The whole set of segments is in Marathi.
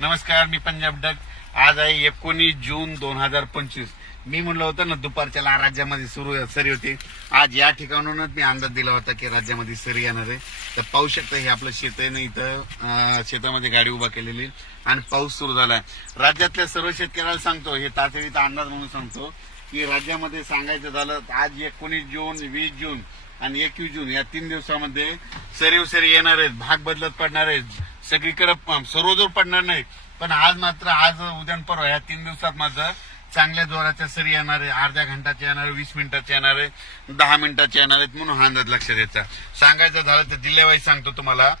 नमस्कार, मी पंजाब डक. आज आहे 19 जून 2025. मी म्हणलं होतं ना दुपारच्या राज्यामध्ये सरी होती. आज या ठिकाणूनच मी अंदाज दिला होता की राज्यामध्ये सरी येणार आहे. तर पाहू शकता हे आपलं शेत आहे ना, इथं शेतामध्ये गाडी उभा केलेली आणि पाऊस सुरू झालाय. राज्यातल्या सर्व शेतकऱ्याला सांगतो, हे तातडीचा अंदाज म्हणून सांगतो की राज्यामध्ये सांगायचं झालं आज 19 जून, 20 जून आणि 21 जून या 3 दिवसामध्ये सरी येणार आहेत. भाग बदलत पडणार आहेत. सगळीकडे सर्वजोर पडणार नाही, पण आज उद्या परवा या 3 दिवसात माझं चांगल्या जोराच्या सरी येणार आहे. अर्ध्या घंटाचे येणार आहे, 20 मिनिटाचे येणार आहे, 10 मिनिटाचे येणार आहेत. म्हणून हा अंदाज लक्षात द्यायचा. सांगायचं झालं तर जिल्ह्यावाईज सांगतो तुम्हाला.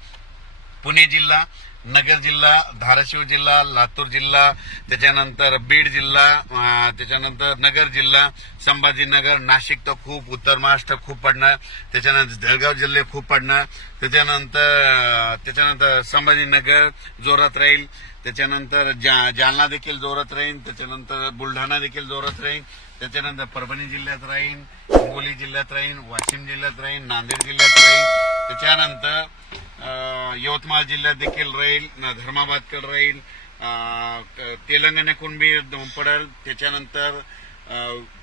पुणे जिल्हा, नगर जिल्हा, धाराशिव जिल्हा, लातूर जिल्हा, त्याच्यानंतर बीड जिल्हा, त्याच्यानंतर नगर जिल्हा, संभाजीनगर, नाशिक तर खूप, उत्तर महाराष्ट्र खूप पडणार, त्याच्यानंतर जळगाव जिल्हे खूप पडणार, त्याच्यानंतर संभाजीनगर जोरात राहील, त्याच्यानंतर जालना देखील जोरात राहील, त्याच्यानंतर बुलढाणा देखील जोरात राहील, त्याच्यानंतर परभणी जिल्ह्यात राहील, हिंगोली जिल्ह्यात राहील, वाशिम जिल्ह्यात राहील, नांदेड जिल्ह्यात राहील, त्याच्यानंतर यवतमाळ जिल्ह्यात देखील राहील, धर्माबादकडे राहील, तेलंगणाकडून बी पडेल, त्याच्यानंतर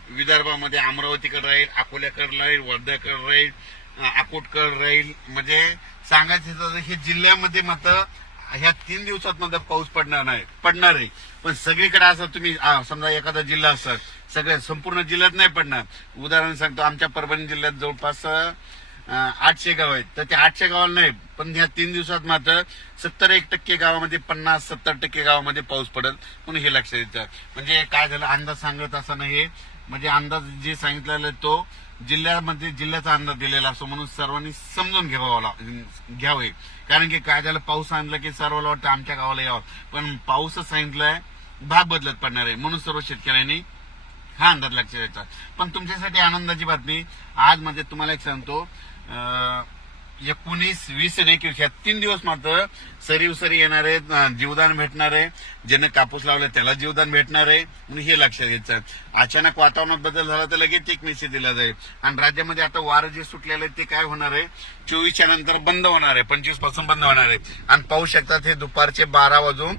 विदर्भामध्ये अमरावतीकडे राहील, अकोल्याकडे राहील, वर्ध्याकडे राहील, अकोटकडे राहील. म्हणजे सांगायचं हे जिल्ह्यामध्ये मात्र ह्या 3 दिवसात मध्ये पाऊस पडणार आहे. पण सगळीकडे असं तुम्ही समजा एखादा जिल्हा असतात, सगळ्या संपूर्ण जिल्ह्यात नाही पडणार. उदाहरण सांगतो, आमच्या परभणी जिल्ह्यात जवळपास 800 गाव आहेत. तर त्या 800 गावाला नाही, पण ह्या 3 दिवसात मात्र 70% गावामध्ये, 50-70% गावामध्ये पाऊस पडेल. म्हणून हे लक्षात येतं. म्हणजे काय झालं, अंदाज सांगत असताना हे म्हणजे अंदाज जे सांगितलेला तो जिल्ह्याचा अंदाज दिलेला असतो. म्हणून सर्वांनी समजून घ्यावे. कारण की काय झालं, पाऊस सांगितलं की सर्वांना वाटतं आमच्या गावाला यावं, पण पाऊसच सांगितलाय भाग बदलत पडणार आहे. म्हणून सर्व शेतकऱ्यांनी हा अंदाज लक्षात द्यायचा. पण तुमच्यासाठी आनंदाची बातमी आज म्हणजे तुम्हाला एक सांगतो, 19, 20 आणि 21 या 3 दिवस मात्र सरी येणार आहेत. जीवदान भेटणार आहे. ज्यानं कापूस लावला त्याला जीवदान भेटणार आहे. म्हणून हे लक्षात घ्यायचं. अचानक वातावरणात बदल झाला तर लगेच एक मेसेज दिला जाईल. आणि राज्यामध्ये आता वारं जे सुटलेलं आहे ते काय होणार आहे, 24च्या नंतर बंद होणार आहे, 25 पासून बंद होणार आहे. आणि पाहू शकतात हे दुपारचे 12 वाजून